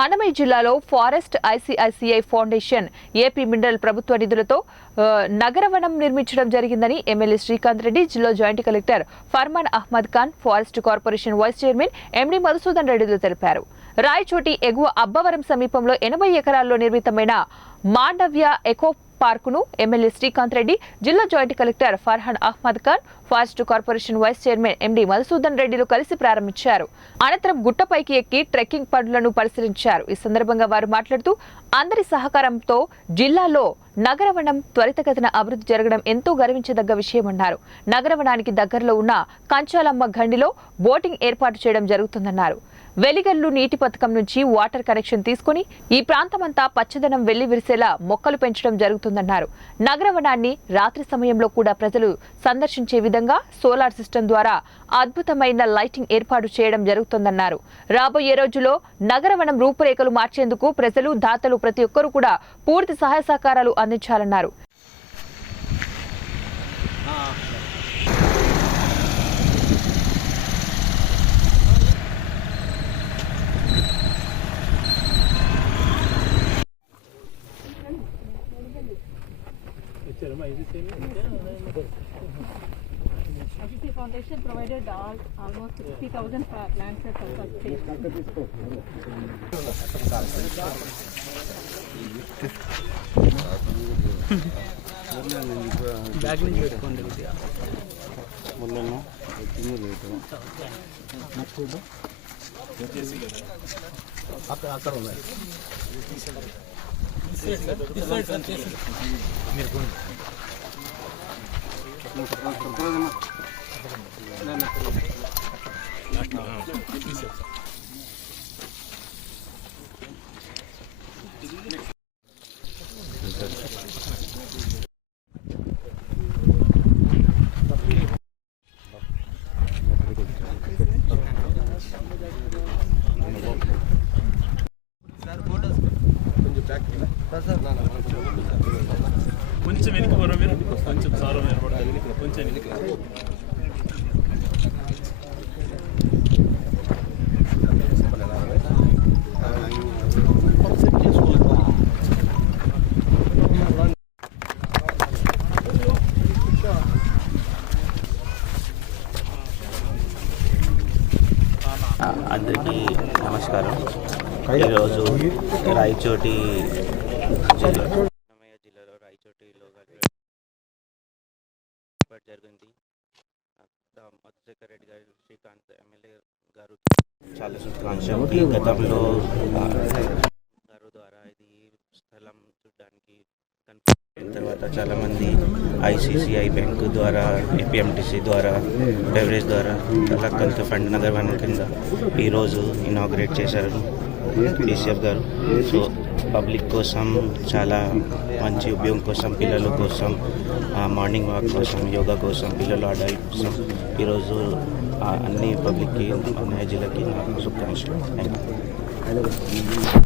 అన్నమయ్య జిల్లాలో forest ICICI foundation AP mineral ప్రభుత్వ నిధులతో నగరవనం నిర్మించడం జరిగిందని ఎమ్మెల్యే శ్రీకాంత్ రెడ్డి, జిల్లా joint collector Farman Ahmed Khan, forest corporation vice chairman MD Madhusudan రెడ్డిలు తెలిపారు. రాయచోటి ఎగువ అబ్బవరం సమీపంలో 80 ఎకరాల్లో నిర్మితమైన మాండవ్య ఎకో పార్కును ఎమ్మెల్యే శ్రీకాంత్ రెడ్డి, జిల్లా joint collector Farhan Ahmed Khan, forest corporation vice chairman MD Madhusudan రెడ్డిలు కలిసి ప్రారంభించారు. అనంతరం గుట్టపైకి ఎక్కి ట్రెక్కింగ్ పనులను పరిశీలించారు. ఈ సందర్భంగా వారు మాట్లాడుతూ అందరి సహకారంతో జిల్లాలో నగరవనం త్వరితగతిన అభివృద్ధి జరగడం ఎంతో గర్వించదగ్గ విషయమన్నారు. నగరవనానికి దగ్గరలో ఉన్న కంచాలమ్మ గండిలో బోటింగ్ ఏర్పాటు చేయడం జరుగుతుందన్నారు. వెలిగల్లు నీటి పథకం నుంచి వాటర్ కనెక్షన్ తీసుకుని ఈ ప్రాంతమంతా పచ్చదనం వెళ్లి విరిసేలా మొక్కలు పెంచడం జరుగుతుందన్నారు. నగరవనాన్ని రాత్రి సమయంలో కూడా ప్రజలు సందర్శించే విధంగా సోలార్ సిస్టమ్ ద్వారా అద్భుతమైన లైటింగ్ ఏర్పాటు చేయడం జరుగుతుందన్నారు. రాబోయే రోజుల్లో నగరవనం రూపురేఖలు మార్చేందుకు ప్రజలు, దాతలు ప్రతి ఒక్కరూ కూడా పూర్తి సహాయ సహకారాలు అందించాలన్నారు. ICC Foundation provided almost 60,000 plants at first stage. Bag నుంచి పెట్టుకోండి మొన్న అక్కడ ఉన్నాయి. కొంచెం వెనక్కి బరో మీరు కొంచెం సారో నిలబడతారు కొంచెం వెనక్కి అందరికీ నమస్కారం. ఈరోజు రాయచోటి జిల్లాలో రాయచోటిలో జరిగింది. మధుశేఖర్ రెడ్డి గారు, శ్రీకాంత్ ఎమ్మెల్యే గారు చాలా శుభాకాంక్షలు. గతంలో గారు ద్వారా ఇది స్థలం చూడడానికి తర్వాత చాలామంది ఐసీసీఐ బ్యాంకు ద్వారా, ఏపీఎంటీసీ ద్వారా, బెవరేజ్ ద్వారా చాలా కొంత ఫండ్ నగరవనం కింద ఈరోజు ఇనాగ్రేట్ చేశారు కేసీఆర్ గారు. సో పబ్లిక్ కోసం చాలా మంచి ఉపయోగం కోసం, పిల్లల కోసం, మార్నింగ్ వాక్ కోసం, యోగా కోసం, పిల్లలు ఆడాలి కోసం ఈరోజు అన్ని పబ్లిక్కి, అన్నమయ్య జిల్లాకి నాకు శుభాకాంక్షలు.